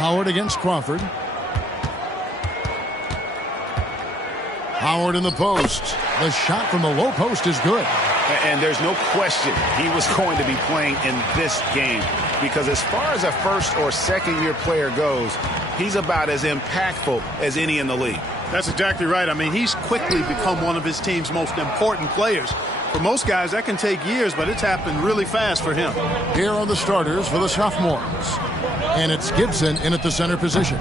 Howard against Crawford. Howard in the post. The shot from the low post is good. And there's no question he was going to be playing in this game, because as far as a first or second year player goes, he's about as impactful as any in the league. That's exactly right. I mean, he's quickly become one of his team's most important players. For most guys, that can take years, but it's happened really fast for him. Here are the starters for the sophomores. And it's Gibson in at the center position.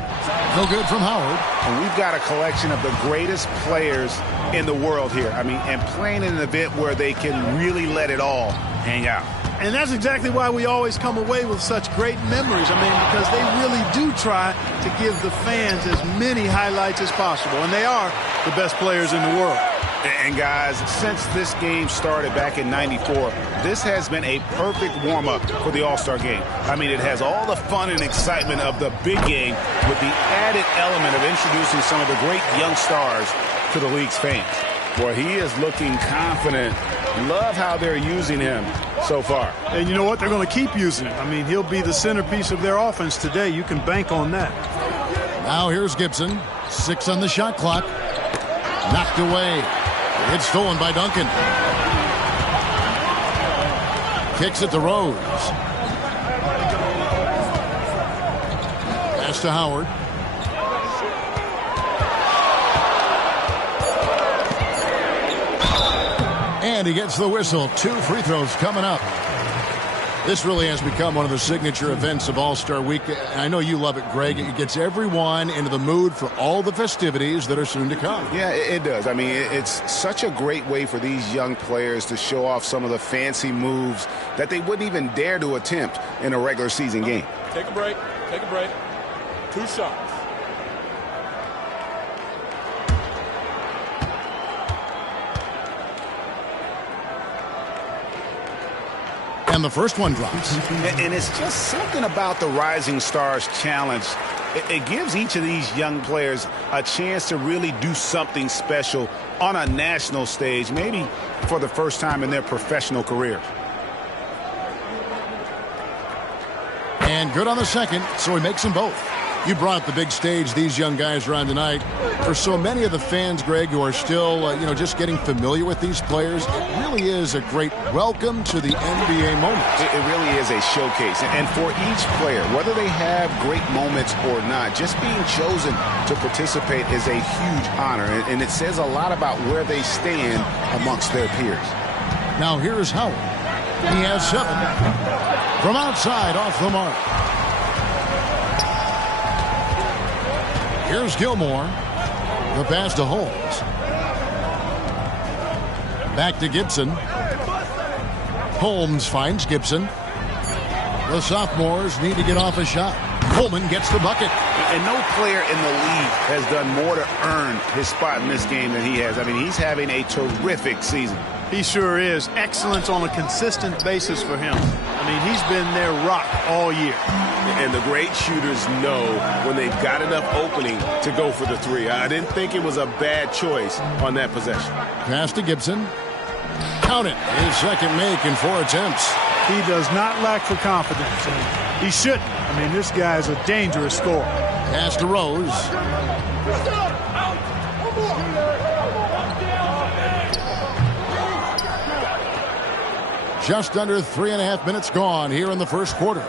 No good from Howard. And we've got a collection of the greatest players in the world here. I mean, and playing in an event where they can really let it all hang out. And that's exactly why we always come away with such great memories. I mean, because they really do try to give the fans as many highlights as possible. And they are the best players in the world. And guys, since this game started back in '94, this has been a perfect warm-up for the All-Star game. I mean, it has all the fun and excitement of the big game with the added element of introducing some of the great young stars to the league's fans. Boy, he is looking confident. Love how they're using him so far. And you know what? They're going to keep using it. I mean, he'll be the centerpiece of their offense today. You can bank on that. Now here's Gibson. 6 on the shot clock. Knocked away. It's stolen by Duncan. Kicks it to Rose. Pass to Howard. And he gets the whistle. 2 free throws coming up. This really has become one of the signature events of All-Star Week. I know you love it, Greg. It gets everyone into the mood for all the festivities that are soon to come. Yeah, it does. I mean, it's such a great way for these young players to show off some of the fancy moves that they wouldn't even dare to attempt in a regular season game. Take a break. Take a break. 2 shots. And the first one drops. And it's just something about the Rising Stars Challenge. It gives each of these young players a chance to really do something special on a national stage, maybe for the first time in their professional careers. And good on the second, so he makes them both. You brought up the big stage these young guys are on tonight. For so many of the fans, Greg, who are still, just getting familiar with these players, it really is a great welcome to the NBA moment. It really is a showcase. And for each player, whether they have great moments or not, just being chosen to participate is a huge honor. And it says a lot about where they stand amongst their peers. Now here's Howard. He has 7. From outside, off the mark. Here's Gilmore. The pass to Holmes. Back to Gibson. Holmes finds Gibson. The sophomores need to get off a shot. Coleman gets the bucket. And no player in the league has done more to earn his spot in this game than he has. I mean, he's having a terrific season. He sure is. Excellence on a consistent basis for him. I mean, he's been their rock all year. And the great shooters know when they've got enough opening to go for the 3. I didn't think it was a bad choice on that possession. Pass to Gibson. Count it. His second make in 4 attempts. He does not lack for confidence. And he shouldn't. I mean, this guy is a dangerous scorer. Pass to Rose. Just under 3.5 minutes gone here in the first quarter.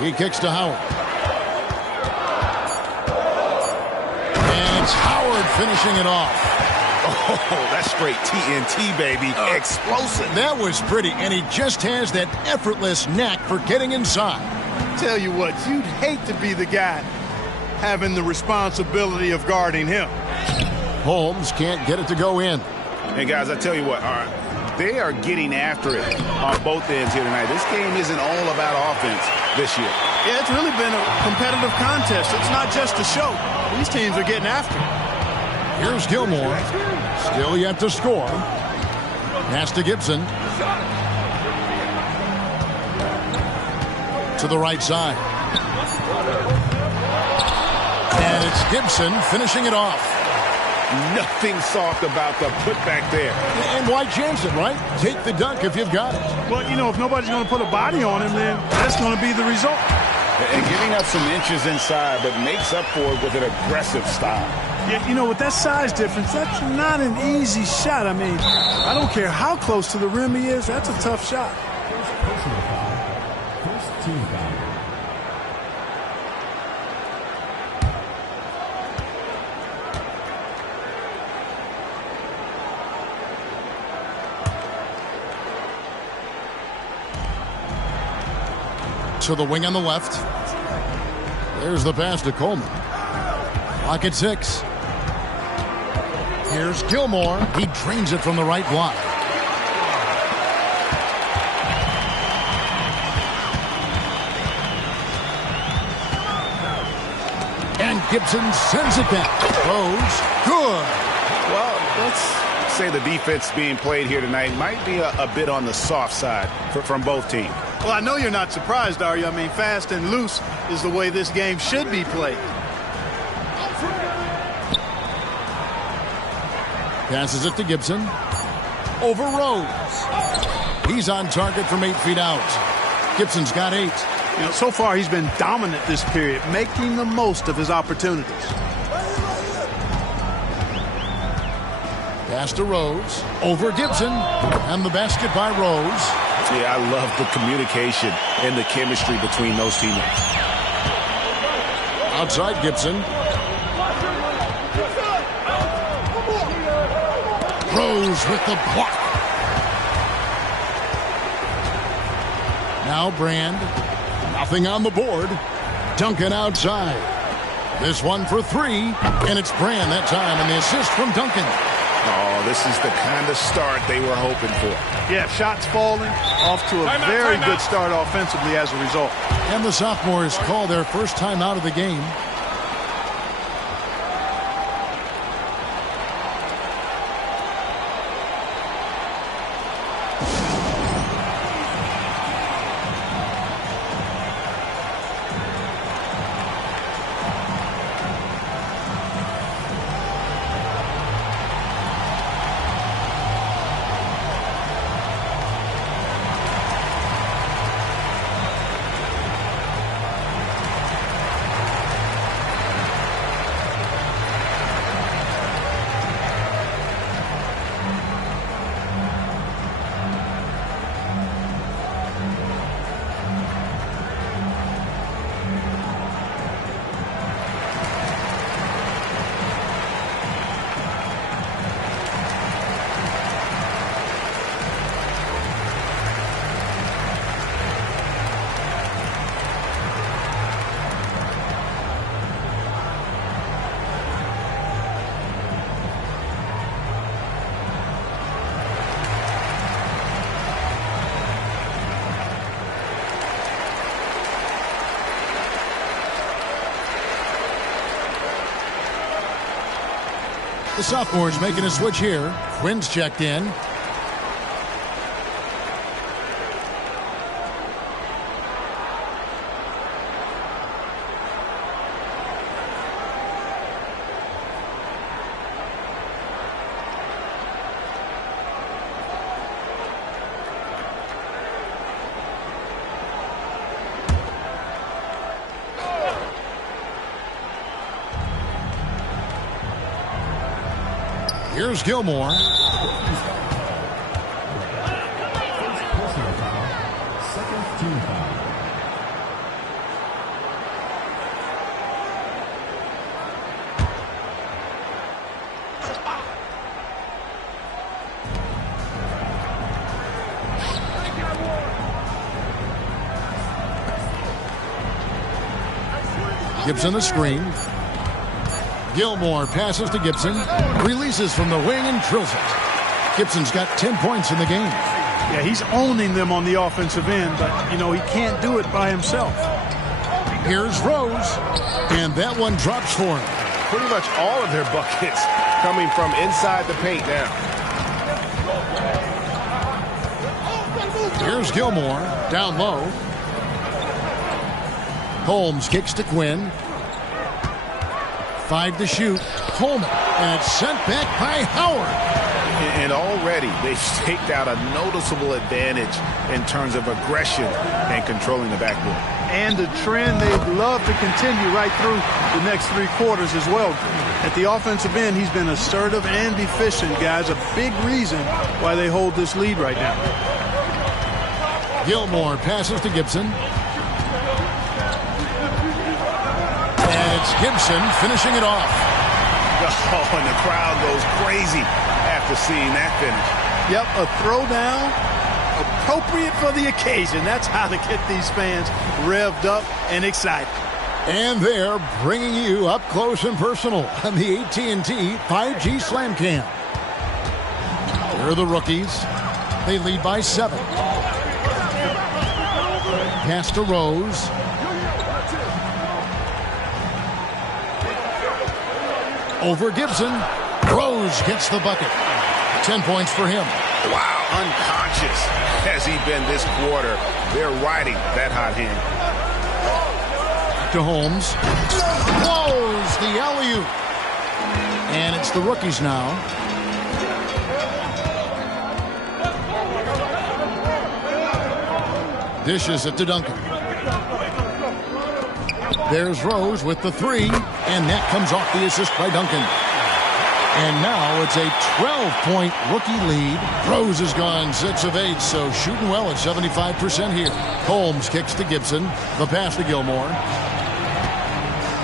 He kicks to Howard. And it's Howard finishing it off. Oh, that's straight TNT, baby. Explosive. That was pretty, and he just has that effortless knack for getting inside. Tell you what, you'd hate to be the guy having the responsibility of guarding him. Holmes can't get it to go in. Hey, guys, I tell you what, all right. They are getting after it on both ends here tonight. This game isn't all about offense this year. Yeah, it's really been a competitive contest. It's not just a show. These teams are getting after it. Here's Gilmore. Still yet to score. Pass to Gibson. To the right side. And it's Gibson finishing it off. Nothing soft about the putback there. And why chance it, right? Take the dunk if you've got it. Well, if nobody's going to put a body on him, then that's going to be the result. And giving up some inches inside, but makes up for it with an aggressive style. Yeah, you know, with that size difference, that's not an easy shot. I mean, I don't care how close to the rim he is, that's a tough shot. Personal foul. First team foul. To the wing on the left. There's the pass to Coleman. Clock at 6. Here's Gilmore. He drains it from the right block. And Gibson sends it back. Rose, good. Well, let's say the defense being played here tonight might be a bit on the soft side from both teams. Well, I know you're not surprised, are you? I mean, fast and loose is the way this game should be played. Passes it to Gibson. Over Rose. He's on target from 8 feet out. Gibson's got 8. You know, so far he's been dominant this period, making the most of his opportunities. Pass to Rose. Over Gibson. And the basket by Rose. Yeah, I love the communication and the chemistry between those teammates. Outside Gibson. Rose with the block. Now Brand. Nothing on the board. Duncan outside. This one for 3. And it's Brand that time. And the assist from Duncan. Oh, this is the kind of start they were hoping for. Yeah, shots falling, off to a very good start offensively as a result. And the sophomores call their first time out of the game. The sophomores making a switch here. Quinn's checked in. Here's Gilmore. First personal foul. Second team foul. Gibson the screen. Gilmore passes to Gibson. Releases from the wing and drills it. Gibson's got 10 points in the game. Yeah, he's owning them on the offensive end, but, you know, he can't do it by himself. Here's Rose. And that one drops for him. Pretty much all of their buckets coming from inside the paint now. Here's Gilmore. Down low. Holmes kicks to Quinn. 5 to shoot. Coleman. And it's sent back by Howard. And already they've staked out a noticeable advantage in terms of aggression and controlling the backboard. And a trend they'd love to continue right through the next 3 quarters as well. At the offensive end, he's been assertive and efficient, guys. A big reason why they hold this lead right now. Gilmore passes to Gibson. And it's Gibson finishing it off. Oh, and the crowd goes crazy after seeing that finish. Yep, a throwdown appropriate for the occasion. That's how to get these fans revved up and excited. And they're bringing you up close and personal on the AT&T 5G Slam Cam. Here are the rookies. They lead by 7. Pass to Rose. Over Gibson. Rose gets the bucket. 10 points for him. Wow, unconscious has he been this quarter. They're riding that hot hand. To Holmes. Blows the alley-oop. And it's the rookies now. Dishes it to Duncan. There's Rose with the 3, and that comes off the assist by Duncan. And now it's a 12-point rookie lead. Rose has gone 6 of 8, so shooting well at 75% here. Holmes kicks to Gibson. The pass to Gilmore.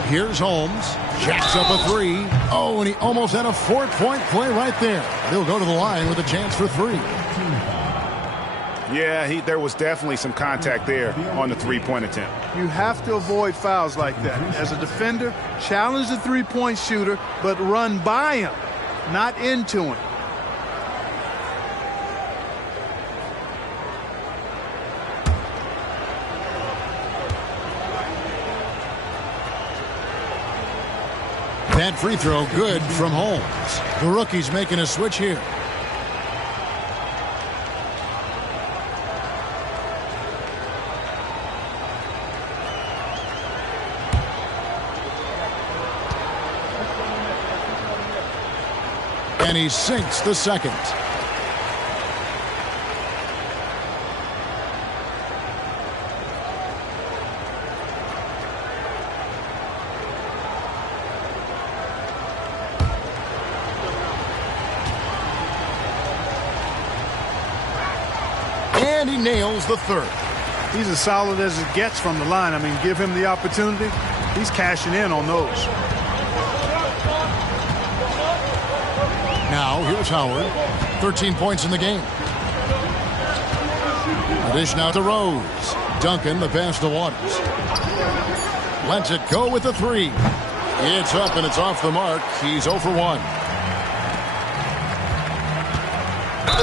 Here's Holmes. Jacks up a 3. Oh, and he almost had a 4-point play right there. He'll go to the line with a chance for 3. Yeah, there was definitely some contact there on the 3-point attempt. You have to avoid fouls like that. As a defender, challenge the 3-point shooter, but run by him, not into him. That free throw good from Holmes. The rookie's making a switch here. And he sinks the second. And he nails the third. He's as solid as it gets from the line. I mean, give him the opportunity. He's cashing in on those. Now, here's Howard. 13 points in the game. A dish now to Rose. Duncan, the pass to Waters. Lets it go with the 3. It's up and it's off the mark. He's 0 for 1.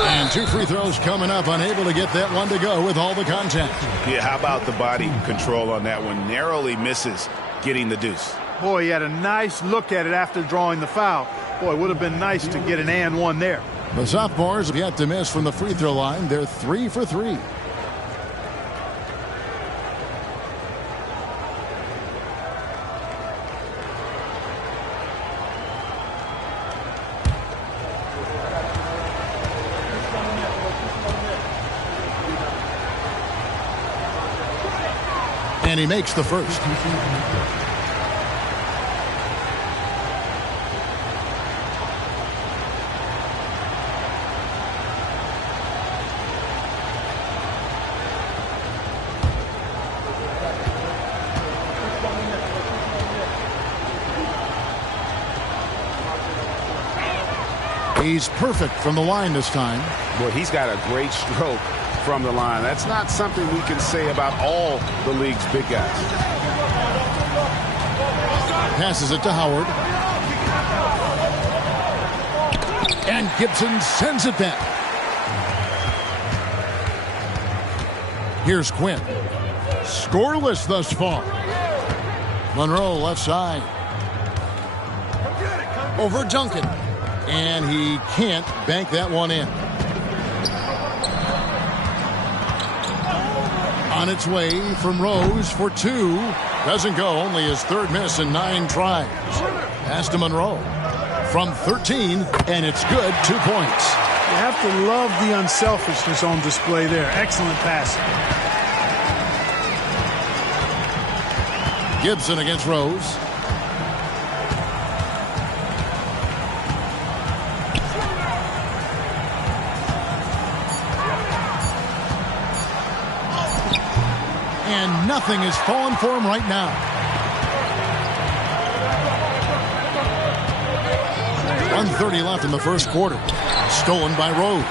And 2 free throws coming up. Unable to get that one to go with all the contact. Yeah, how about the body control on that one? Narrowly misses getting the deuce. Boy, he had a nice look at it after drawing the foul. Boy, it would have been nice to get an and one there. The sophomores have yet to miss from the free throw line. They're 3 for 3. And he makes the first. He's perfect from the line this time. Boy, he's got a great stroke from the line. That's not something we can say about all the league's big guys. Passes it to Howard. And Gibson sends it back. Here's Quinn. Scoreless thus far. Monroe left side. Over Duncan. And he can't bank that one in. On its way from Rose for 2. Doesn't go. Only his 3rd miss in 9 tries. Pass to Monroe. From 13, and it's good. 2 points. have to love the unselfishness on display there. Excellent passing. Gibson against Rose. And nothing is falling for him right now. 1:30 left in the first quarter. Stolen by Rose.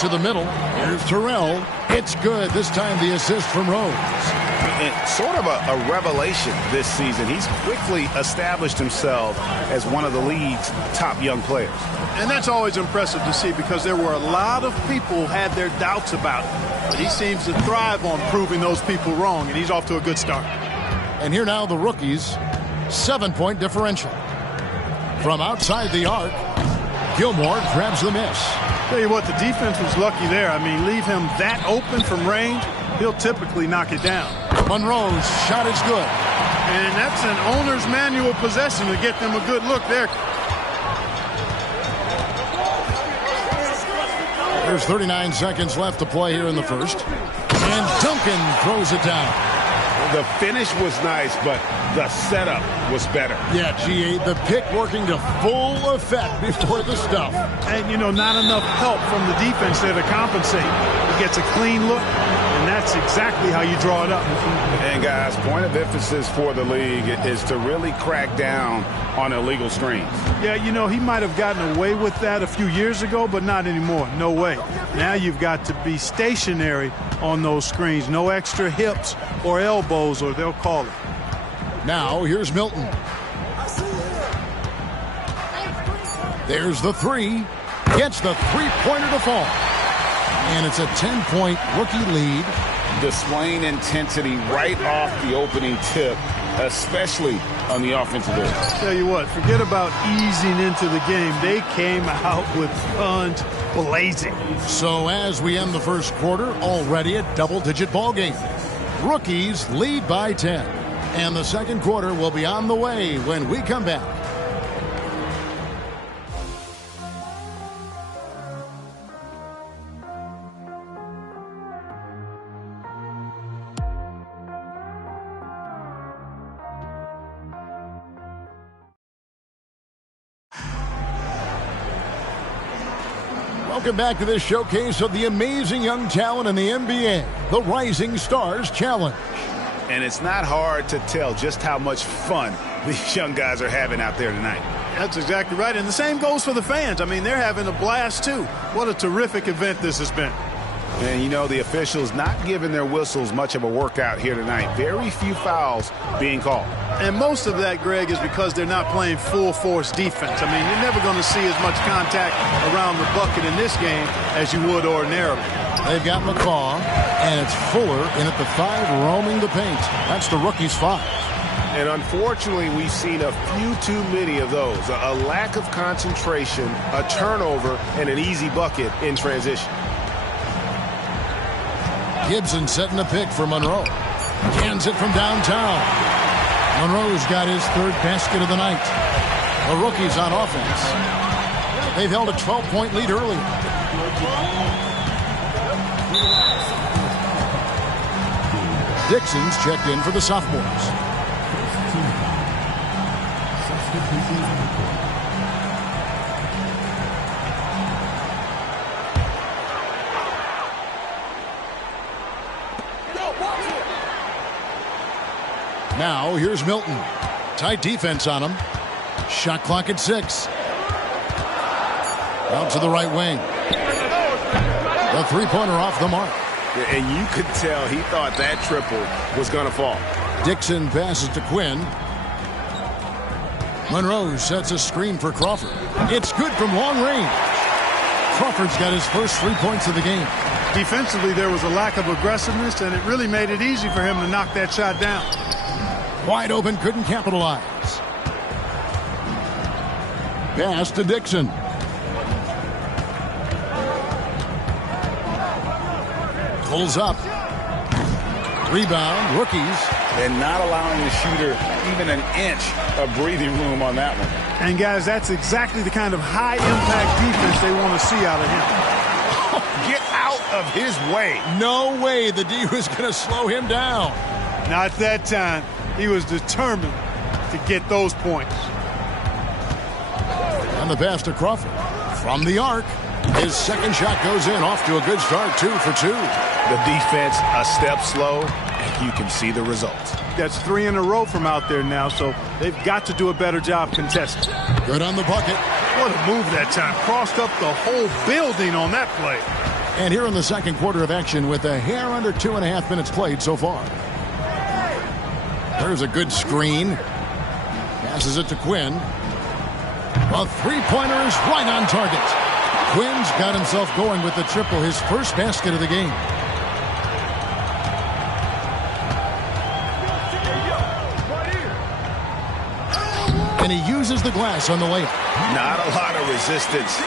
To the middle. Here's Terrell. It's good. This time the assist from Rose. It's sort of a revelation this season. He's quickly established himself as one of the league's top young players. And that's always impressive to see because there were a lot of people who had their doubts about him. But he seems to thrive on proving those people wrong, and he's off to a good start. And here now the rookies. 7-point differential. From outside the arc, Gilmore grabs the miss. Tell you what, the defense was lucky there. I mean, leave him that open from range, he'll typically knock it down. Monroe's shot is good. And that's an owner's manual possession to get them a good look there. There's 39 seconds left to play here in the first. And Duncan throws it down. The finish was nice, but the setup was better. Yeah, GA, the pick working to full effect before the stuff. And, you know, not enough help from the defense there to compensate. He gets a clean look, and that's exactly how you draw it up. And, guys, point of emphasis for the league is to really crack down on illegal screens. Yeah, you know, he might have gotten away with that a few years ago, but not anymore. No way. Now you've got to be stationary on those screens. No extra hips or elbows, or they'll call it. Now, here's Milton. There's the three. Gets the three-pointer to fall. And it's a 10-point rookie lead. Displaying intensity right off the opening tip, especially on the offensive end. Tell you what, forget about easing into the game. They came out with guns blazing. So as we end the first quarter, already a double-digit ball game. Rookies lead by 10. And the second quarter will be on the way when we come back. Welcome back to this showcase of the amazing young talent in the NBA, the Rising Stars Challenge. And it's not hard to tell just how much fun these young guys are having out there tonight. That's exactly right. And the same goes for the fans. I mean, they're having a blast, too. What a terrific event this has been. And, you know, the officials not giving their whistles much of a workout here tonight. Very few fouls being called. And most of that, Greg, is because they're not playing full-force defense. I mean, you're never going to see as much contact around the bucket in this game as you would ordinarily. They've got McCaw, and it's Fuller in at the 5 roaming the paint. That's the rookie's 5. And unfortunately, we've seen a few too many of those. A lack of concentration, a turnover, and an easy bucket in transition. Gibson setting a pick for Monroe. Cans it from downtown. Monroe's got his third basket of the night. The rookies on offense. They've held a 12-point lead earlier. Dixon's checked in for the sophomores. Now, here's Milton. Tight defense on him. Shot clock at 6. Out to the right wing. The three-pointer off the mark. And you could tell he thought that triple was going to fall. Dixon passes to Quinn. Monroe sets a screen for Crawford. It's good from long range. Crawford's got his first 3 points of the game. Defensively, there was a lack of aggressiveness, and it really made it easy for him to knock that shot down. Wide open, couldn't capitalize. Pass to Dixon. Pulls up. Rebound, rookies. and not allowing the shooter even an inch of breathing room on that one. And, guys, that's exactly the kind of high-impact defense they want to see out of him. Get out of his way. No way the D was going to slow him down. Not that time. He was determined to get those points. And the pass to Crawford. From the arc, his second shot goes in. Off to a good start, 2 for 2. The defense a step slow, and you can see the results. That's 3 in a row from out there now, so they've got to do a better job contesting. Good on the bucket. What a move that time. Crossed up the whole building on that play. And here in the second quarter of action with a hair under 2.5 minutes played so far. There's a good screen. Passes it to Quinn. A three-pointer is right on target. Quinn's got himself going with the triple, his first basket of the game. And he uses the glass on the layup. Not a lot of resistance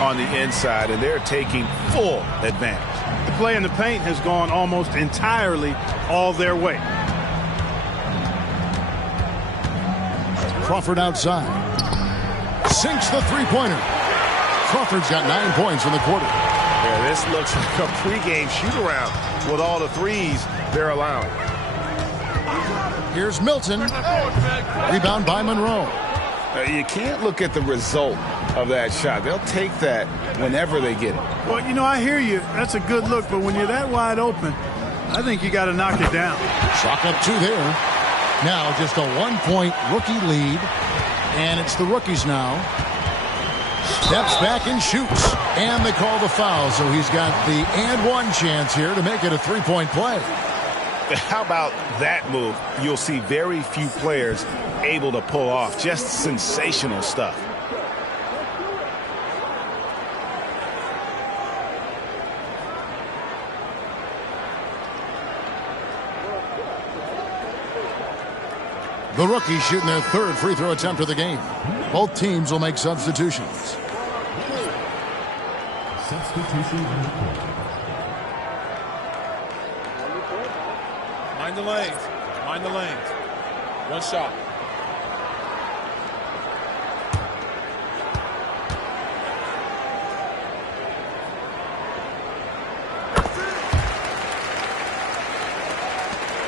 on the inside, and they're taking full advantage. The play in the paint has gone almost entirely all their way. Crawford outside. Sinks the three-pointer. Crawford's got 9 points in the quarter. Yeah, this looks like a pregame shoot-around with all the threes they're allowing. Here's Milton. Rebound by Monroe. You can't look at the result of that shot. They'll take that whenever they get it. Well, you know, I hear you. That's a good look, but when you're that wide open, I think you got to knock it down. Chalk up 2 there. Now just a 1-point rookie lead. And it's the rookies now. Steps back and shoots. And they call the foul, so he's got the and one chance here to make it a 3-point play. How about that move? You'll see very few players able to pull off. Just sensational stuff. The rookies shooting their third free throw attempt of the game. Both teams will make substitutions. Substitution on the court. Mind the lanes. Mind the lanes. One shot.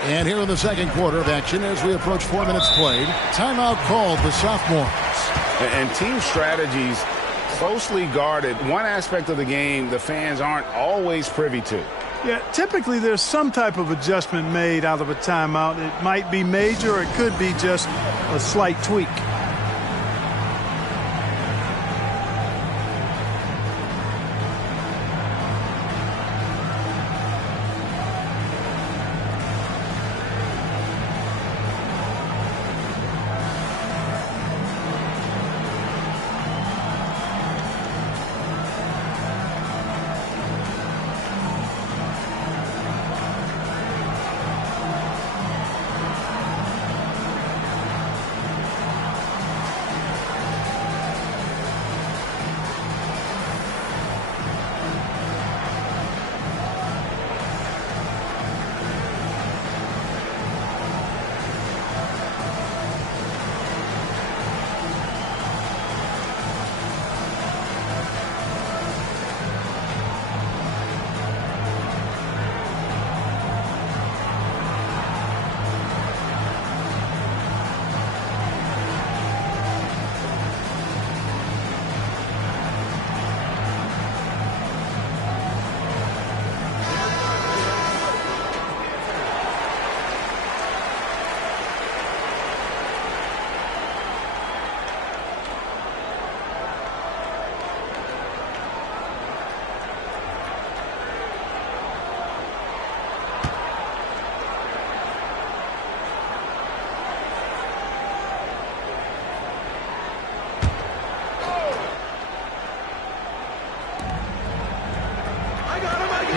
And here in the second quarter of action as we approach 4 minutes played. Timeout called the sophomores. And team strategies closely guarded. One aspect of the game the fans aren't always privy to. Yeah, typically there's some type of adjustment made out of a timeout. It might be major or it could be just a slight tweak.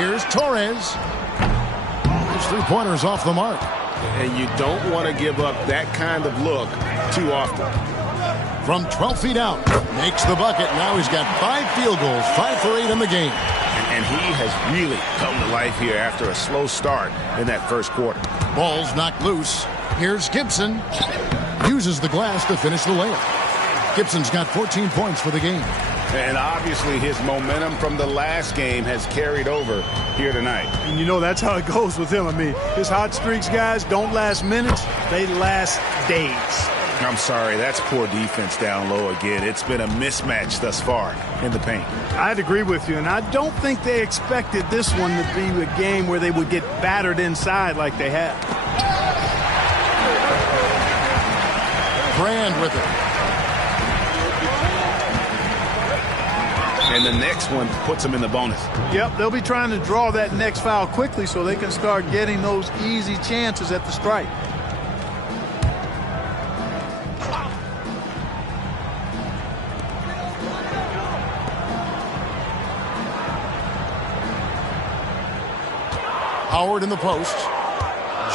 Here's Torres. His three-pointer's off the mark. And you don't want to give up that kind of look too often. From 12 feet out, makes the bucket. Now he's got 5 field goals, 5 for 8 in the game. And he has really come to life here after a slow start in that first quarter. Ball's knocked loose. Here's Gibson. Uses the glass to finish the layup. Gibson's got 14 points for the game. And obviously his momentum from the last game has carried over here tonight. And you know that's how it goes with him. I mean, his hot streaks, guys, don't last minutes. They last days. I'm sorry, that's poor defense down low again. It's been a mismatch thus far in the paint. I'd agree with you, and I don't think they expected this one to be a game where they would get battered inside like they have. Brand with it. And the next one puts them in the bonus. Yep, they'll be trying to draw that next foul quickly so they can start getting those easy chances at the stripe. Howard in the post.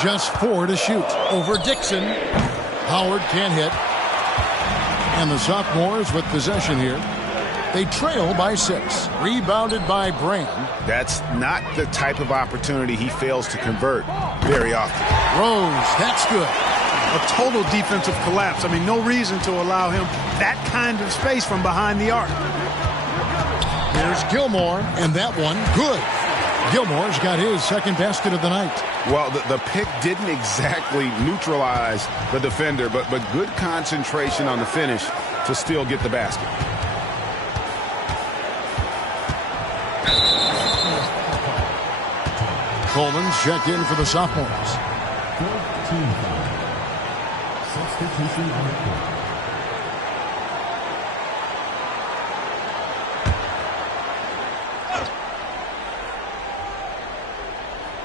Just 4 to shoot. Over Dixon. Howard can't hit. And the sophomores with possession here. They trail by 6. Rebounded by Brand. That's not the type of opportunity he fails to convert very often. Rose, that's good. A total defensive collapse. I mean, no reason to allow him that kind of space from behind the arc. Here's Gilmore, and that one good. Gilmore's got his second basket of the night. Well, the pick didn't exactly neutralize the defender, but good concentration on the finish to still get the basket. Coleman's checked in for the sophomores. 14 foul. Substitution on the court.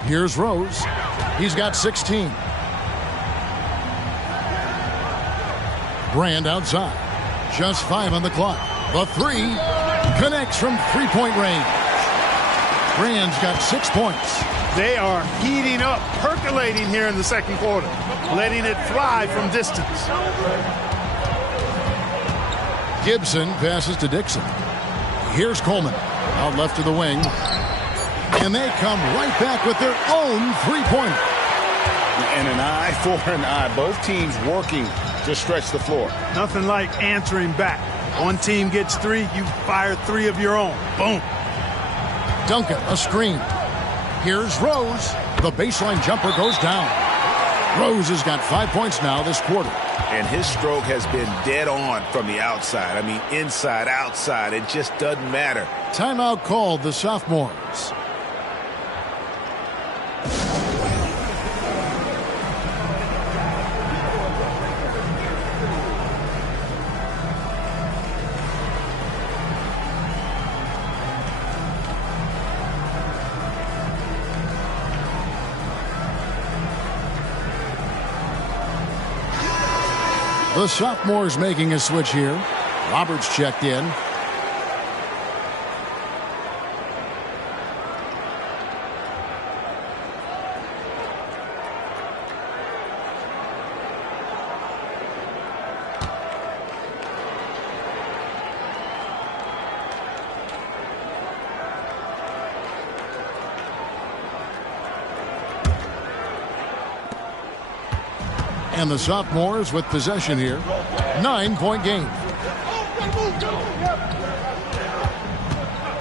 Here's Rose. He's got 16. Brand outside. Just 5 on the clock. The 3 connects from three-point range. Brand's got 6 points. They are heating up, percolating here in the second quarter, letting it fly from distance. Gibson passes to Dixon. Here's Coleman. Out left to the wing. And they come right back with their own three-pointer. And an eye for an eye. Both teams working to stretch the floor. Nothing like answering back. One team gets 3, you fire 3 of your own. Boom. Duncan, a screen. Here's Rose. The baseline jumper goes down. Rose has got 5 points now this quarter. And his stroke has been dead on from the outside. I mean, inside, outside. It just doesn't matter. Timeout called the sophomores. The sophomores making a switch here. Roberts checked in. And the sophomores with possession here. 9-point game.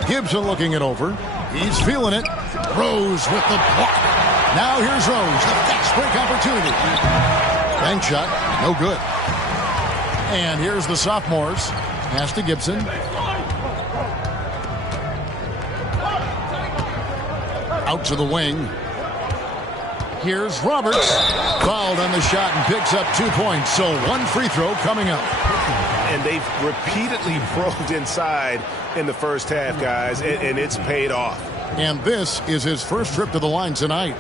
Gibson looking it over. He's feeling it. Rose with the block. Now here's Rose. The fast break opportunity. Bank shot. No good. And here's the sophomores. Pass to Gibson. Out to the wing. Here's Roberts. Fouled on the shot and picks up 2 points. So 1 free throw coming up. And they've repeatedly probed inside in the first half, guys, and it's paid off. And this is his first trip to the line tonight.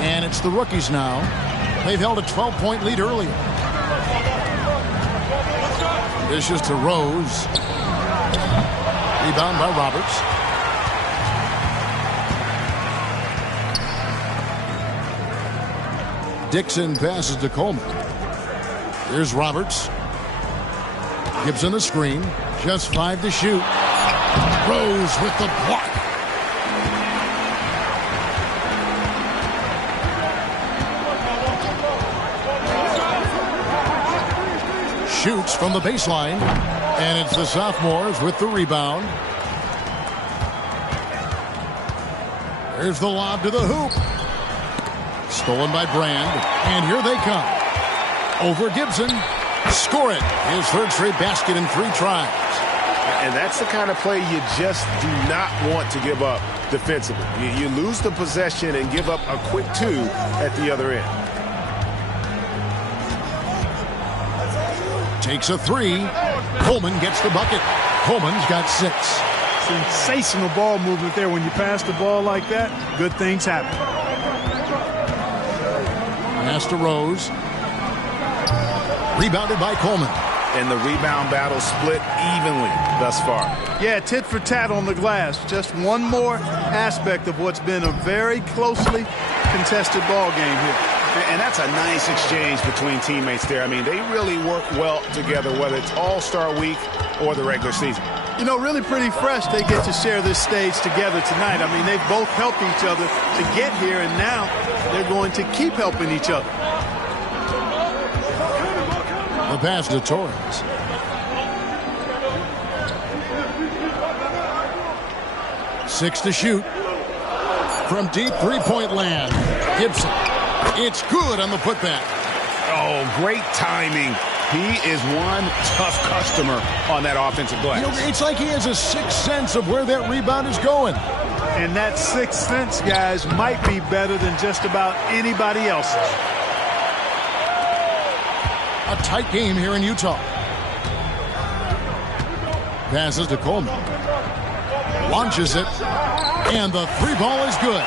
And it's the rookies now. They've held a 12-point lead earlier. Dishes to Rose. Rebound by Roberts. Dixon passes to Coleman. Here's Roberts. Gibson the screen. Just 5 to shoot. Rose with the block. Shoots from the baseline. And it's the sophomores with the rebound. There's the lob to the hoop. Stolen by Brand. And here they come. Over Gibson. Score it. His third straight basket in 3 tries. And that's the kind of play you just do not want to give up defensively. You lose the possession and give up a quick 2 at the other end. Takes a 3. Coleman gets the bucket. Coleman's got 6. Sensational ball movement there. When you pass the ball like that, good things happen. Pass to Rose. Rebounded by Coleman. And the rebound battle split evenly thus far. Yeah, tit for tat on the glass. Just one more aspect of what's been a very closely contested ball game here. And that's a nice exchange between teammates there. I mean, they really work well together, whether it's All-Star Week or the regular season. You know, really pretty fresh they get to share this stage together tonight. I mean, they've both helped each other to get here, and now they're going to keep helping each other. The pass to Torres. Six to shoot. From deep three-point land. Gibson. It's good on the putback. Oh, great timing. He is one tough customer on that offensive glass. You know, it's like he has a sixth sense of where that rebound is going. And that sixth sense, guys, might be better than just about anybody else's. A tight game here in Utah. Passes to Coleman. Launches it. And the three ball is good.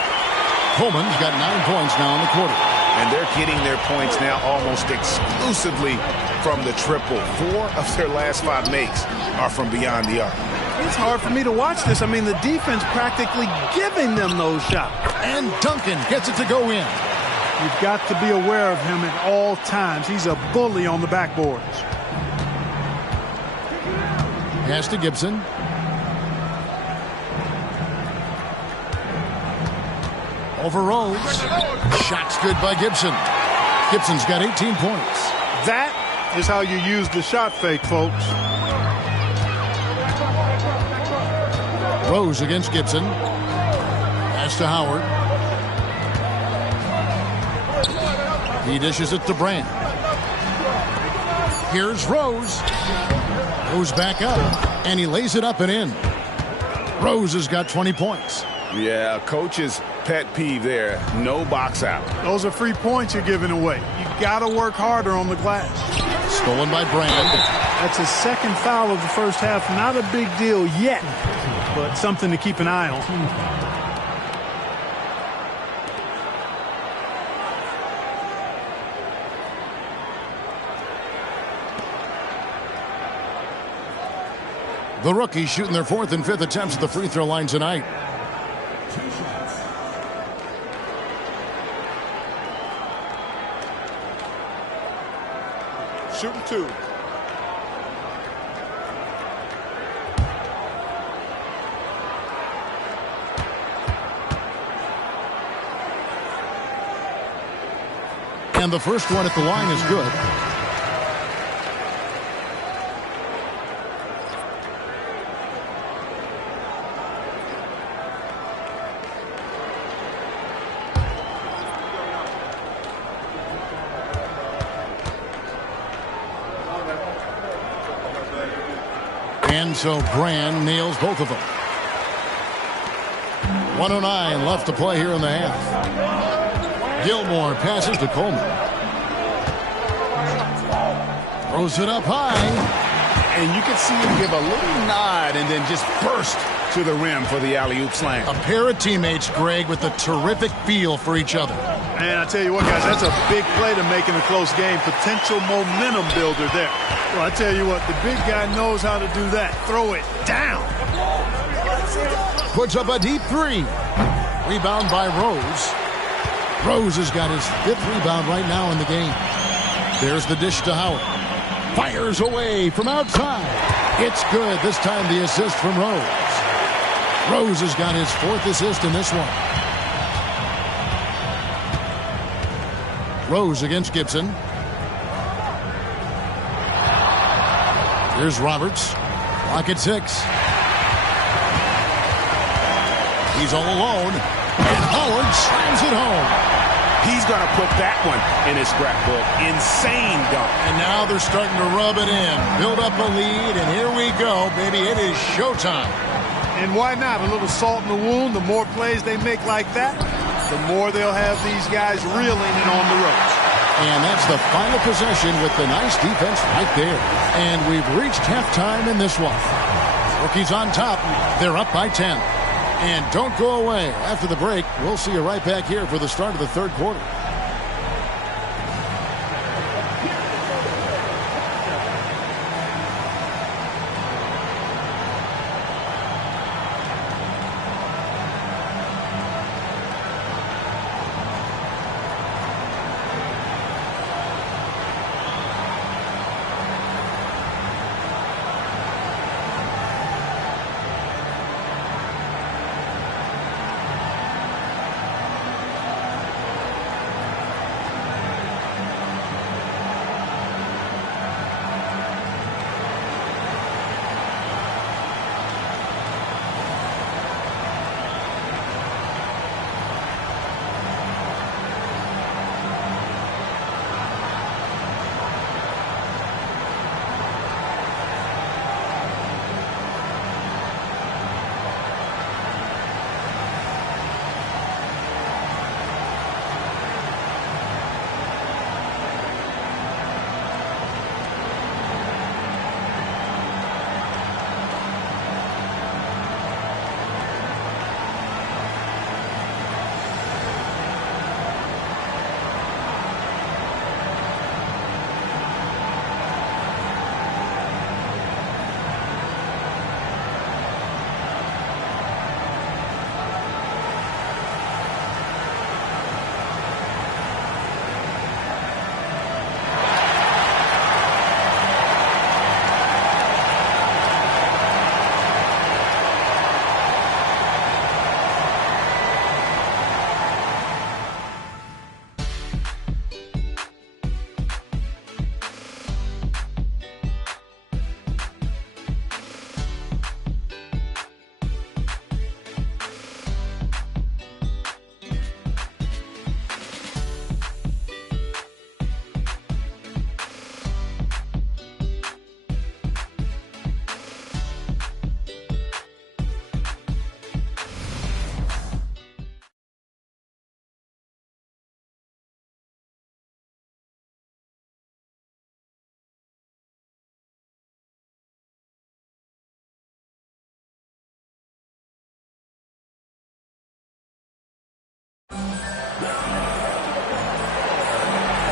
Coleman's got 9 points now in the quarter. And they're getting their points now almost exclusively from the triple. 4 of their last 5 makes are from beyond the arc. It's hard for me to watch this. I mean, the defense practically giving them those shots. And Duncan gets it to go in. You've got to be aware of him at all times. He's a bully on the backboards. Pass to Gibson. Over Rose. Shot's good by Gibson. Gibson's got 18 points. That is how you use the shot fake, folks. Rose against Gibson. Pass to Howard. He dishes it to Brand. Here's Rose. Goes back up. And he lays it up and in. Rose has got 20 points. Yeah, coach's pet peeve there. No box out. Those are free points you're giving away. You got to work harder on the glass. Stolen by Brand. That's a second foul of the first half. Not a big deal yet, but something to keep an eye on. The rookies shooting their 4th and 5th attempts at the free throw line tonight. Shooting 2. And the first one at the line is good. And so Brand nails both of them. 1:09 left to play here in the half. Gilmore passes to Coleman. Throws it up high. And you can see him give a little nod and then just burst to the rim for the alley-oop slam. A pair of teammates, Greg, with a terrific feel for each other. And I tell you what, guys, that's a big play to make in a close game. Potential momentum builder there. Well, I tell you what, the big guy knows how to do that. Throw it down. Puts up a deep three. Rebound by Rose. Rose has got his 5th rebound right now in the game. There's the dish to Howard. Fires away from outside. It's good. This time the assist from Rose. Rose has got his 4th assist in this one. Rose against Gibson. Here's Roberts. Clock at 6. He's all alone. And Howard slams it home. He's going to put that one in his scrapbook. Insane dunk. And now they're starting to rub it in. Build up a lead, and here we go, baby. It is showtime. And why not? A little salt in the wound. The more plays they make like that, the more they'll have these guys reeling and on the ropes. And that's the final possession with the nice defense right there. And we've reached halftime in this one. Rookies on top. They're up by 10. And don't go away. After the break, we'll see you right back here for the start of the 3rd quarter.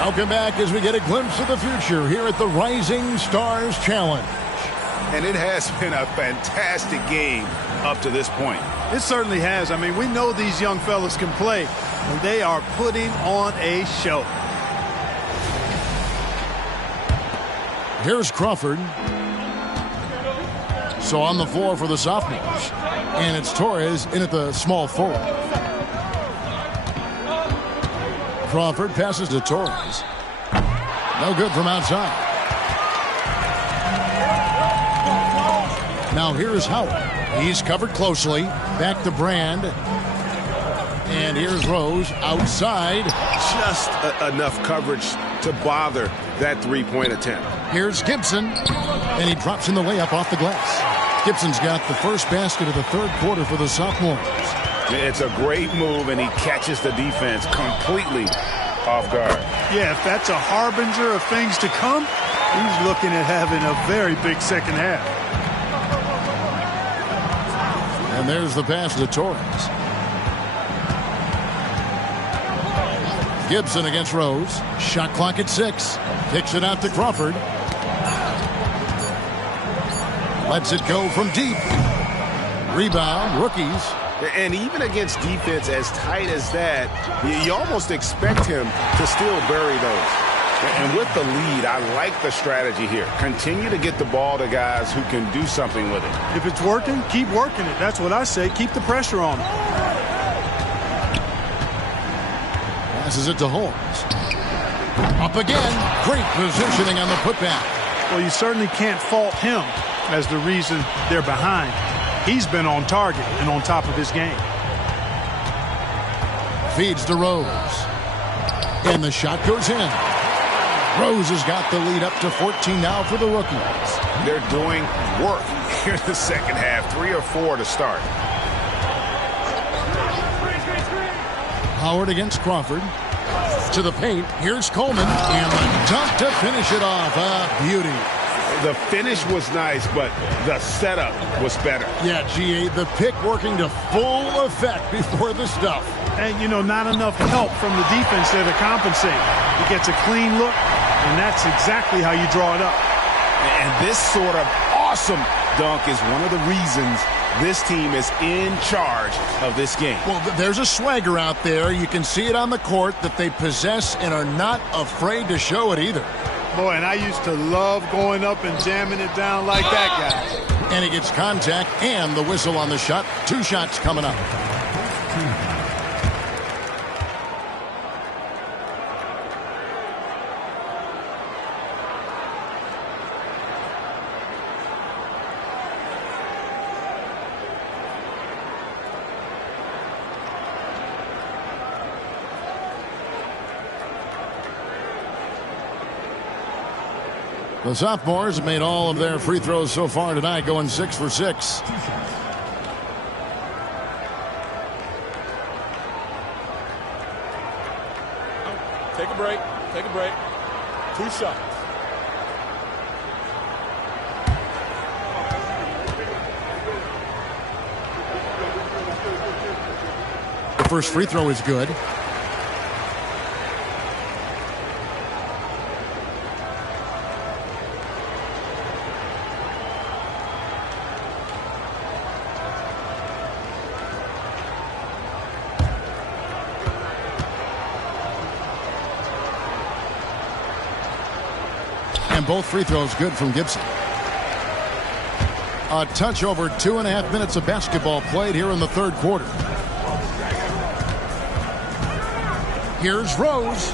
Welcome back as we get a glimpse of the future here at the Rising Stars Challenge. And it has been a fantastic game up to this point. It certainly has. I mean, we know these young fellas can play, and they are putting on a show. Here's Crawford. So on the floor for the sophomores. And it's Torres in at the small forward. Crawford passes to Torres. No good from outside. Now here's Howard. He's covered closely. Back to Brand. And here's Rose outside. Just enough coverage to bother that three-point attempt. Here's Gibson. And he drops in the layup off the glass. Gibson's got the first basket of the 3rd quarter for the sophomores. It's a great move, and he catches the defense completely off guard. Yeah, if that's a harbinger of things to come, he's looking at having a very big second half. And there's the pass to Torres. Gibson against Rose. Shot clock at 6. Kicks it out to Crawford. Lets it go from deep. Rebound, rookies. And even against defense as tight as that, you almost expect him to still bury those. And with the lead, I like the strategy here. Continue to get the ball to guys who can do something with it. If it's working, keep working it. That's what I say. Keep the pressure on him. Passes it to Holmes. Up again. Great positioning on the putback. Well, you certainly can't fault him as the reason they're behind. He's been on target and on top of his game. Feeds to Rose. And the shot goes in. Rose has got the lead up to 14 now for the rookies. They're doing work here in the second half. 3 or 4 to start. Howard against Crawford. To the paint. Here's Coleman. And the dunk to finish it off. A beauty. The finish was nice, but the setup was better. Yeah, GA, the pick working to full effect before the stuff. And, you know, not enough help from the defense there to compensate. He gets a clean look, and that's exactly how you draw it up. And this sort of awesome dunk is one of the reasons this team is in charge of this game. Well, there's a swagger out there. You can see it on the court that they possess and are not afraid to show it either. Boy, and I used to love going up and jamming it down like that, guy. And he gets contact and the whistle on the shot. 2 shots coming up. The sophomores have made all of their free throws so far tonight, going 6 for 6. Take a break. Take a break. 2 shots. The first free throw is good. Both free throws good from Gibson. A touch over 2.5 minutes of basketball played here in the third quarter. Here's Rose.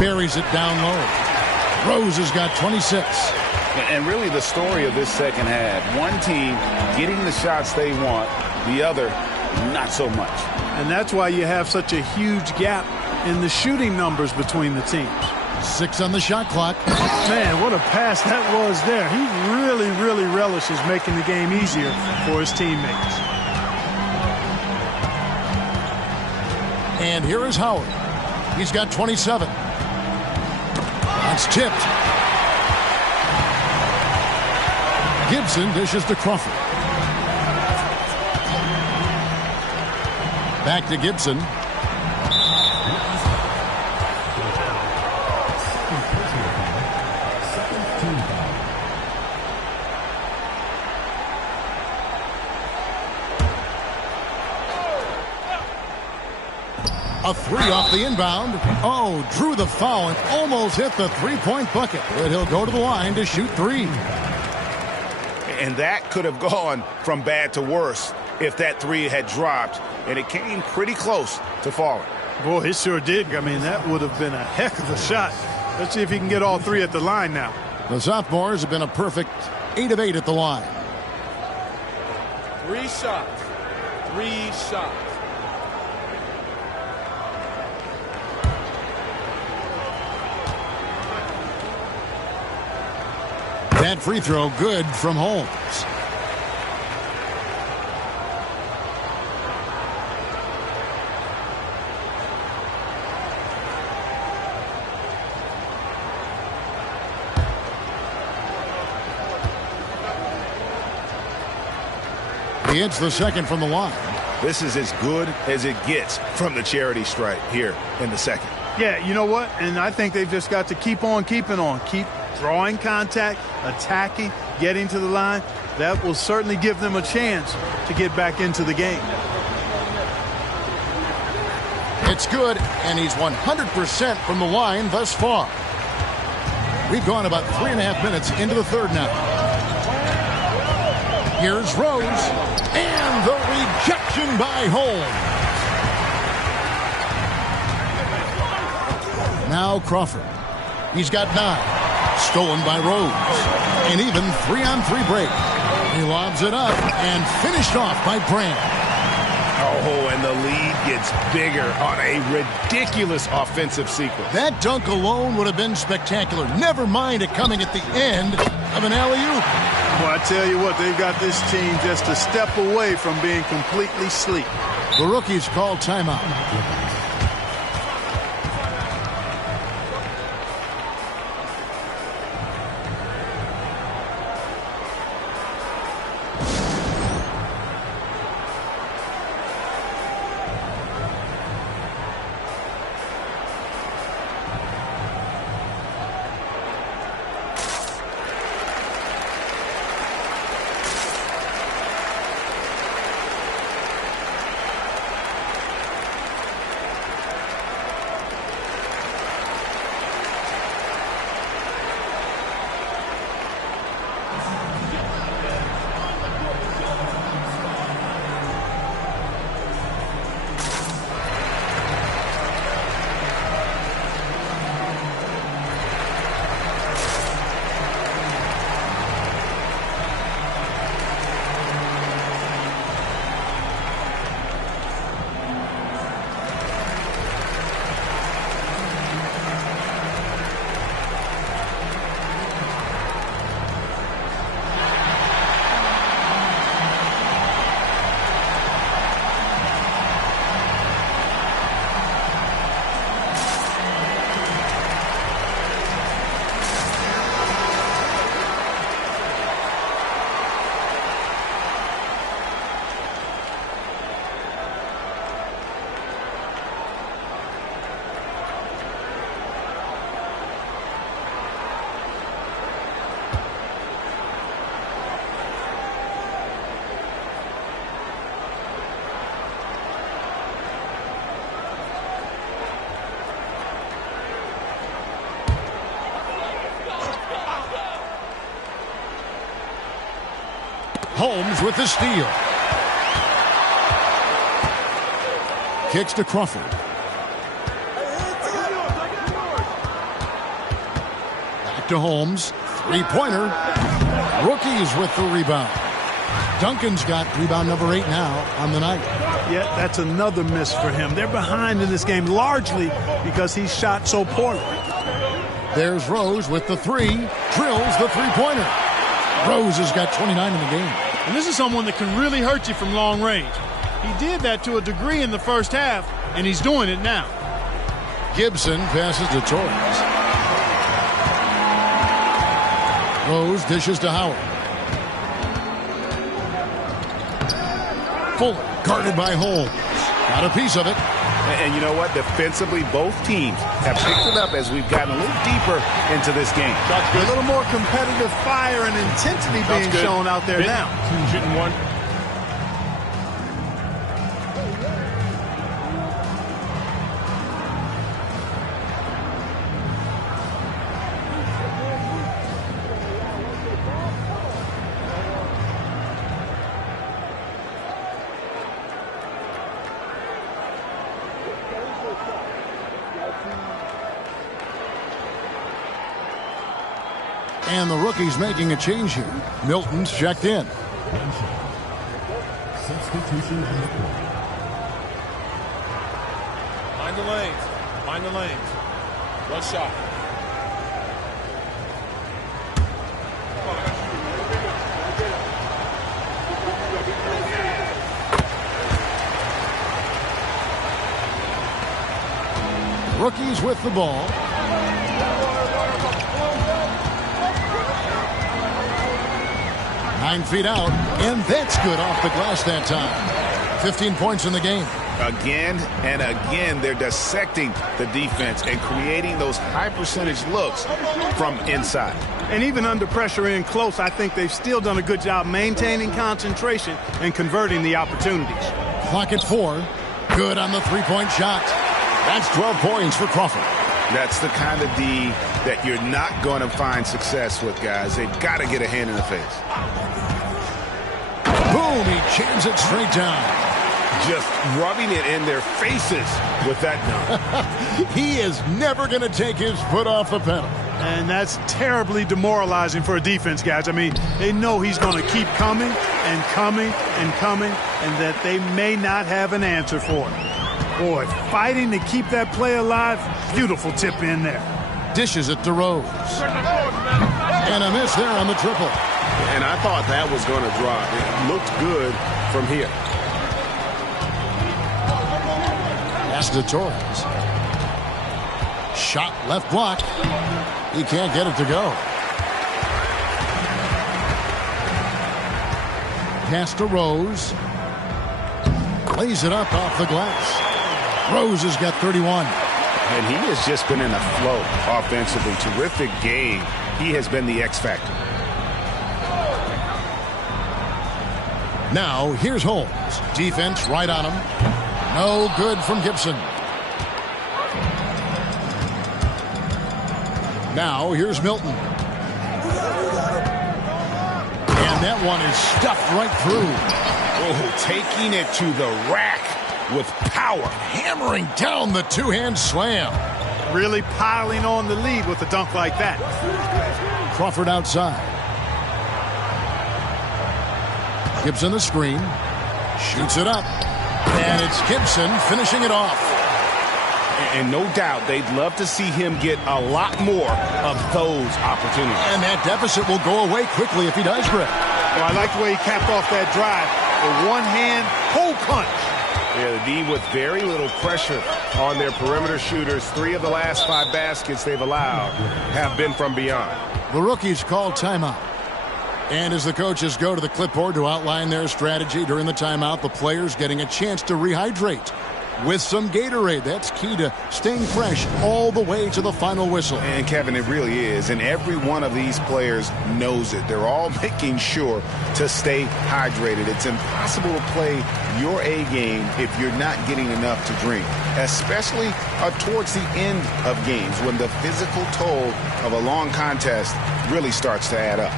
Buries it down low. Rose has got 26. And really the story of this second half, one team getting the shots they want, the other not so much. And that's why you have such a huge gap in the shooting numbers between the teams. 6 on the shot clock. Man, what a pass that was there. He really relishes making the game easier for his teammates. And here is Howard. He's got 27. That's tipped. Gibson dishes to Crawford. Back to Gibson. A 3 off the inbound. Oh, drew the foul and almost hit the three-point bucket. But he'll go to the line to shoot 3. And that could have gone from bad to worse if that 3 had dropped, and it came pretty close to falling. Boy, it sure did. I mean, that would have been a heck of a shot. Let's see if he can get all 3 at the line now. The sophomores have been a perfect 8 of 8 at the line. 3 shots. 3 shots. That free throw good from Holmes. He hits the second from the line. This is as good as it gets from the charity stripe here in the second. Yeah, you know what? And I think they've just got to keep on keeping on. Keep drawing contact, attacking, getting to the line. That will certainly give them a chance to get back into the game. It's good, and he's 100% from the line thus far. We've gone about 3.5 minutes into the third now. Here's Rose, and the rejection by Holmes. Now Crawford. He's got 9. Stolen by Rose. An even 3-on-3 break. He lobs it up and finished off by Brand. Oh, and the lead gets bigger on a ridiculous offensive sequence. That dunk alone would have been spectacular. Never mind it coming at the end of an alley-oop. Well, I tell you what, they've got this team just a step away from being completely asleep. The rookies call timeout. Holmes with the steal. Kicks to Crawford. Back to Holmes. Three-pointer. Rookies with the rebound. Duncan's got rebound number 8 now on the night. Yeah, that's another miss for him. They're behind in this game largely because he shot so poorly. There's Rose with the 3. Drills the three-pointer. Rose has got 29 in the game. And this is someone that can really hurt you from long range. He did that to a degree in the first half, and he's doing it now. Gibson passes to Torres. Rose dishes to Howard. Fuller guarded by Holmes. Got a piece of it. And you know what? Defensively, both teams have picked it up as we've gotten a little deeper into this game. A little more competitive fire and intensity being shown out there now. Shooting one. And the rookie's making a change here. Milton's checked in. Substitution on the court. Find the lanes. Find the lanes. One shot. Rookies with the ball. Nine feet out, and that's good off the glass that time. 15 points in the game. Again and again, they're dissecting the defense and creating those high-percentage looks from inside. And even under pressure in close, I think they've still done a good job maintaining concentration and converting the opportunities. Clock at 4. Good on the three-point shot. That's 12 points for Crawford. That's the kind of D that you're not going to find success with, guys. They've got to get a hand in the face. Boom, he jams it straight down. Just rubbing it in their faces with that dunk. He is never going to take his foot off the pedal. And that's terribly demoralizing for a defense, guys. I mean, they know he's going to keep coming and coming and coming, and that they may not have an answer for it. Boy, fighting to keep that play alive, beautiful tip in there. Dishes it to Rose. And a miss there on the triple. And I thought that was going to drop. It looked good from here. Pass to Torres. Shot left block. He can't get it to go. Pass to Rose. Lays it up off the glass. Rose has got 31. And he has just been in a flow offensively. Terrific game. He has been the X factor. Now, here's Holmes. Defense right on him. No good from Gibson. Now, here's Milton. And that one is stuffed right through. Oh, taking it to the rack with power. Hammering down the two-hand slam. Really piling on the lead with a dunk like that. Crawford outside. Gibson the screen. Shoots it up. And it's Gibson finishing it off. And no doubt they'd love to see him get a lot more of those opportunities. And that deficit will go away quickly if he does, Greg. Well, I like the way he capped off that drive. A one-hand hole punch. Yeah, the D with very little pressure on their perimeter shooters. 3 of the last 5 baskets they've allowed have been from beyond. The rookies call timeout. And as the coaches go to the clipboard to outline their strategy during the timeout, the players getting a chance to rehydrate with some Gatorade. That's key to staying fresh all the way to the final whistle. And Kevin, it really is. And every one of these players knows it. They're all making sure to stay hydrated. It's impossible to play your A game if you're not getting enough to drink, especially towards the end of games when the physical toll of a long contest really starts to add up.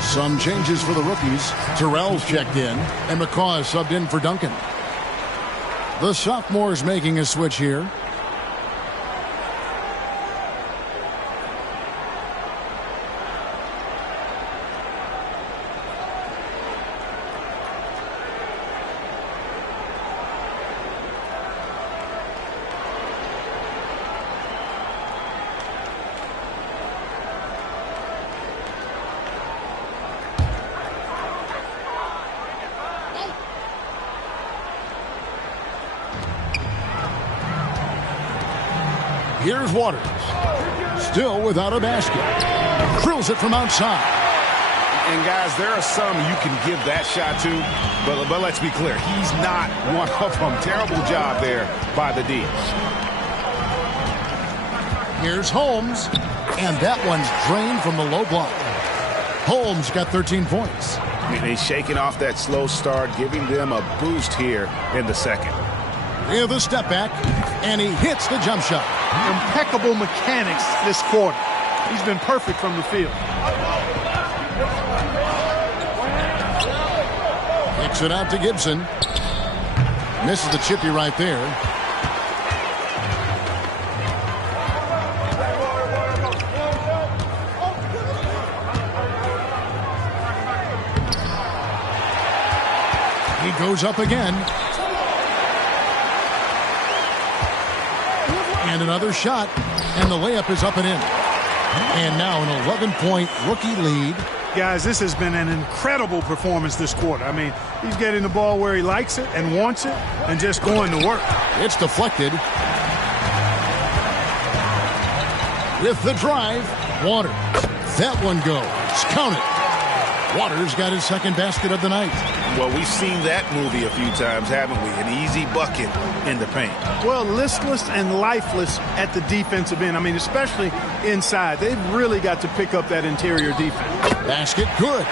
Some changes for the rookies. Terrell's checked in, and McCaw is subbed in for Duncan. The sophomore's making a switch here. Here's Waters. Still without a basket. Drills it from outside. And guys, there are some you can give that shot to, but let's be clear, he's not one of them. Terrible job there by the D. Here's Holmes, and that one's drained from the low block. Holmes got 13 points. He's shaking off that slow start, giving them a boost here in the second. With a step back, and he hits the jump shot. Impeccable mechanics this quarter. He's been perfect from the field. Kicks it out to Gibson. Misses the chippy right there. He goes up again. And another shot. And the layup is up and in. And now an 11-point rookie lead. Guys, this has been an incredible performance this quarter. I mean, he's getting the ball where he likes it and wants it and just going to work. It's deflected. With the drive, Waters. That one goes. Count it. Waters got his second basket of the night. Well, we've seen that movie a few times, haven't we? An easy bucket in the paint. Well, listless and lifeless at the defensive end. I mean, especially inside. They've really got to pick up that interior defense. Basket, good.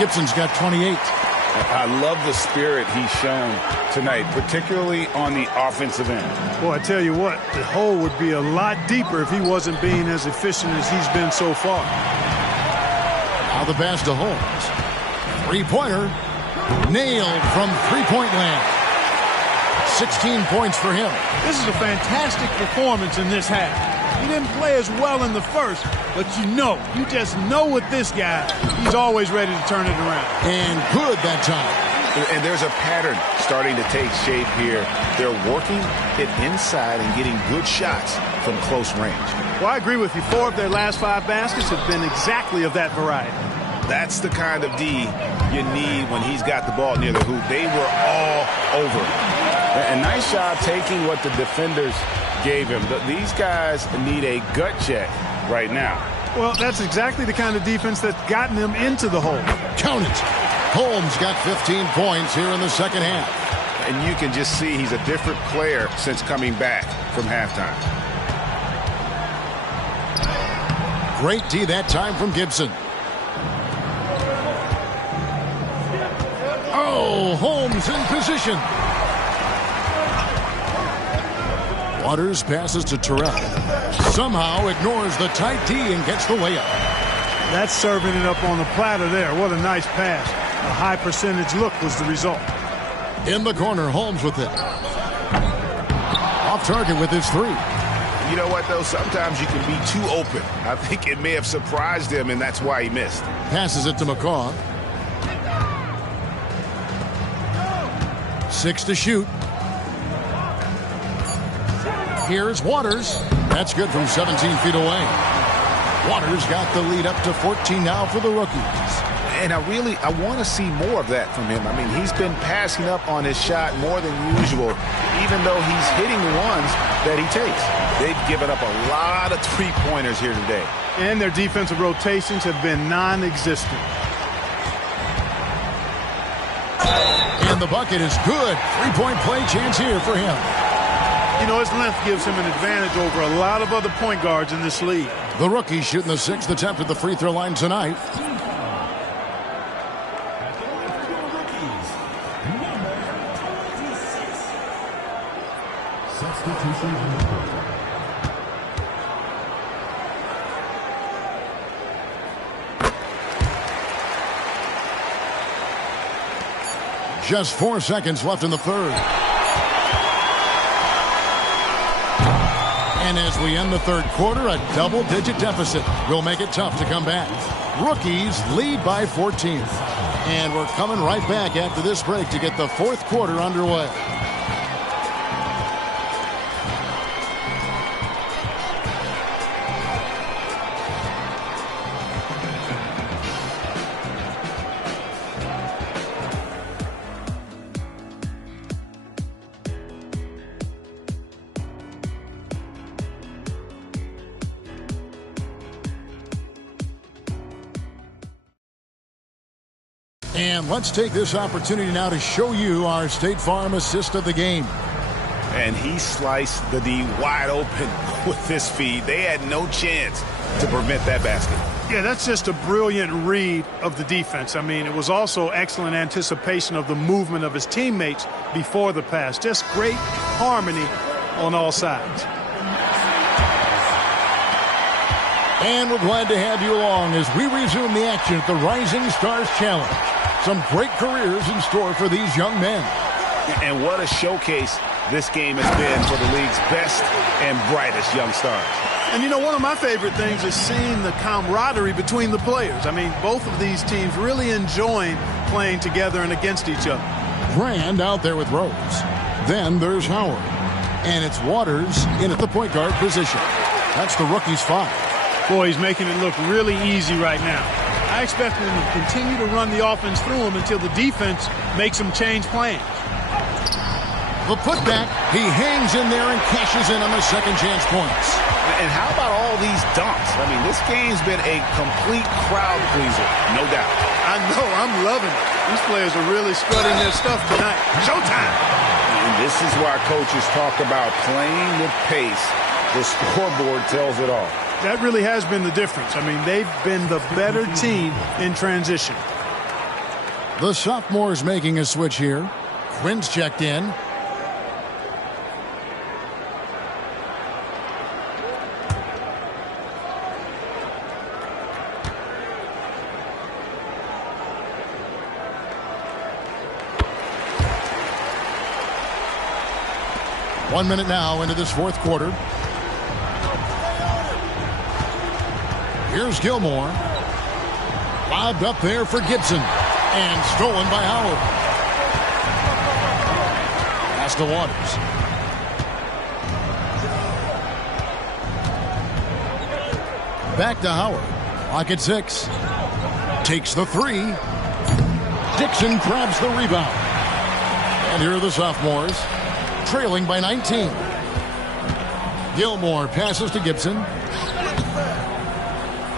Gibson's got 28. I love the spirit he's shown tonight, particularly on the offensive end. Boy, I tell you what, the hole would be a lot deeper if he wasn't being as efficient as he's been so far. Now the pass to Holmes. Three-pointer. Nailed from three-point land. 16 points for him. This is a fantastic performance in this half. He didn't play as well in the first, but you just know with this guy, he's always ready to turn it around. And good that time. And there's a pattern starting to take shape here. They're working it inside and getting good shots from close range. Well, I agree with you. 4 of their last 5 baskets have been exactly of that variety. That's the kind of D you need when he's got the ball near the hoop. They were all over. A nice job taking what the defenders gave him. These guys need a gut check right now. Well, that's exactly the kind of defense that's gotten them into the hole. Count it. Holmes got 15 points here in the second half. And you can just see he's a different player since coming back from halftime. Great D that time from Gibson. Oh, Holmes in position. Waters passes to Terrell. Somehow ignores the tight D and gets the layup. That's serving it up on the platter there. What a nice pass. A high percentage look was the result. In the corner, Holmes with it. Off target with his 3. You know what, though? Sometimes you can be too open. I think it may have surprised him, and that's why he missed. Passes it to McCaw. 6 to shoot. Here's Waters. That's good from 17 feet away. Waters got the lead up to 14 now for the rookies. And I want to see more of that from him. I mean, he's been passing up on his shot more than usual, even though he's hitting the ones that he takes. They've given up a lot of three-pointers here today. And their defensive rotations have been non-existent. And the bucket is good. Three-point play chance here for him. You know, his length gives him an advantage over a lot of other point guards in this league. The rookie shooting the 6th attempt at the free throw line tonight. Just 4 seconds left in the third. And as we end the third quarter, a double-digit deficit will make it tough to come back. Rookies lead by 14. And we're coming right back after this break to get the fourth quarter underway. And let's take this opportunity now to show you our State Farm assist of the game. And he sliced the D wide open with this feed. They had no chance to prevent that basket. Yeah, that's just a brilliant read of the defense. I mean, it was also excellent anticipation of the movement of his teammates before the pass. Just great harmony on all sides. And we're glad to have you along as we resume the action at the Rising Stars Challenge. Some great careers in store for these young men. And what a showcase this game has been for the league's best and brightest young stars. And, you know, one of my favorite things is seeing the camaraderie between the players. I mean, both of these teams really enjoying playing together and against each other. Brand out there with Rose. Then there's Howard. And it's Waters in at the point guard position. That's the rookie's 5. Boy, he's making it look really easy right now. I expect him to continue to run the offense through him until the defense makes him change plans. The putback, he hangs in there and cashes in on the second chance points. And how about all these dunks? I mean, this game's been a complete crowd pleaser, no doubt. I know, I'm loving it. These players are really strutting their stuff tonight. Showtime! And this is why coaches talk about playing with pace. The scoreboard tells it all. That really has been the difference. I mean, they've been the better team in transition. The sophomore is making a switch here. Quinn's checked in. One minute now into this fourth quarter. Here's Gilmore. Lobbed up there for Gibson. And stolen by Howard. Pass to Waters. Back to Howard. Clock at 6. Takes the 3. Dixon grabs the rebound. And here are the sophomores, trailing by 19. Gilmore passes to Gibson.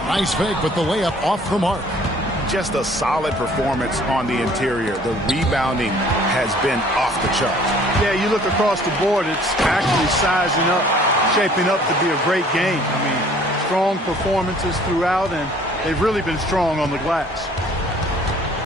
Nice fake, but the layup off the mark. Just a solid performance on the interior. The rebounding has been off the charts. Yeah, you look across the board, it's actually sizing up, shaping up to be a great game. I mean, strong performances throughout, and they've really been strong on the glass.